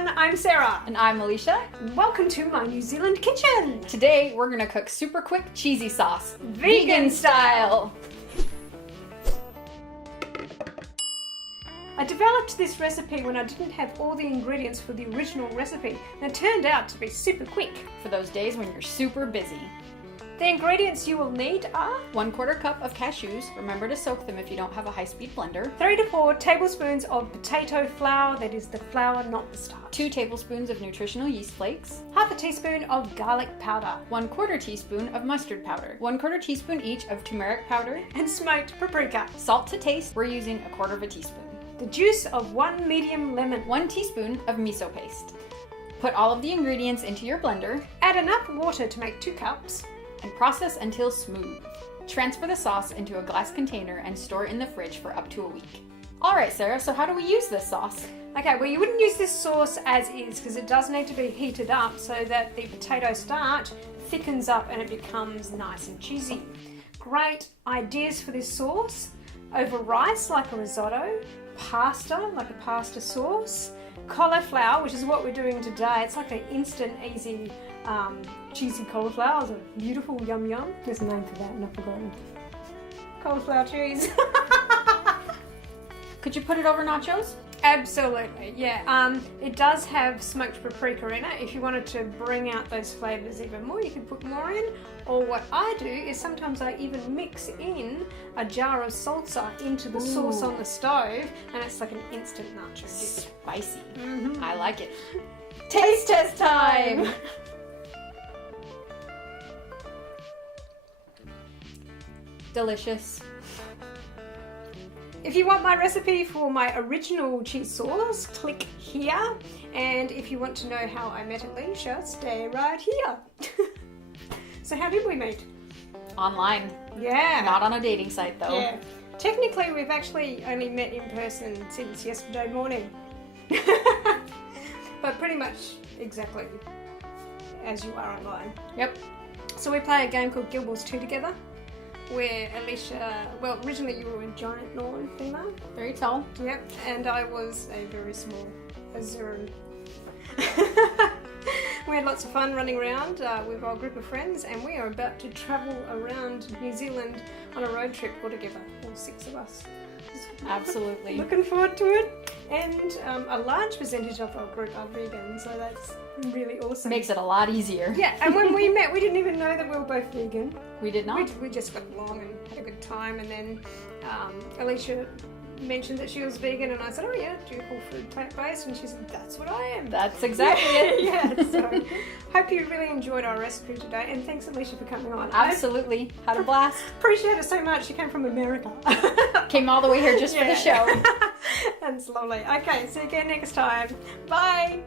everyone, I'm Sarah. And I'm Alicia. Welcome to my New Zealand kitchen. Today we're gonna cook super quick cheesy sauce. Vegan style. I developed this recipe when I didn't have all the ingredients for the original recipe, and it turned out to be super quick. For those days when you're super busy. The ingredients you will need are 1/4 cup of cashews. Remember to soak them if you don't have a high-speed blender. 3 to 4 tablespoons of potato flour, that is the flour, not the starch. 2 tablespoons of nutritional yeast flakes. Half a teaspoon of garlic powder. 1/4 teaspoon of mustard powder. 1/4 teaspoon each of turmeric powder. And smoked paprika. Salt to taste. We're using 1/4 teaspoon. The juice of 1 medium lemon. 1 teaspoon of miso paste. Put all of the ingredients into your blender. Add enough water to make 2 cups. And process until smooth. Transfer the sauce into a glass container and store in the fridge for up to a week. Alright Sarah, so how do we use this sauce? Okay, well you wouldn't use this sauce as is because it does need to be heated up so that the potato starch thickens up and it becomes nice and cheesy. Great ideas for this sauce: over rice like a risotto, pasta like a pasta sauce, cauliflower, which is what we're doing today. It's like an instant, easy cheesy cauliflower. It's a beautiful yum yum. There's a name for that and I've forgotten. Cauliflower cheese. Could you put it over nachos? Absolutely, yeah. It does have smoked paprika in it. If you wanted to bring out those flavours even more, you could put more in. Or what I do is sometimes I even mix in a jar of salsa into the sauce on the stove, and it's like an instant nacho dip. Spicy. Mm-hmm. I like it. Taste test time! Delicious. If you want my recipe for my original cheese sauce, click here. And if you want to know how I met Alicia, stay right here. So how did we meet? Online. Yeah. Not on a dating site though. Yeah. Technically, we've actually only met in person since yesterday morning. But pretty much exactly as you are online. Yep. So we play a game called Guild Wars 2 together, where Alicia, well, originally you were a giant Northern female. Very tall. Yep, and I was a very small Azuran. We had lots of fun running around with our group of friends, and we are about to travel around New Zealand on a road trip all together, all 6 of us. Absolutely. Looking forward to it. And a large percentage of our group are vegan, so that's really awesome. Makes it a lot easier. Yeah, and when we met, we didn't even know that we were both vegan. We did not. We just got along and had a good time, and then Alicia mentioned that she was vegan, and I said, oh yeah, do you wholefood plant-based? And she said, that's what I am. That's exactly it. Yeah, so hope you really enjoyed our recipe today, and thanks Alicia for coming on. Absolutely. Had a blast. Appreciate it so much. She came from America. Came all the way here just for the show. That's lovely. Okay, see you again next time. Bye.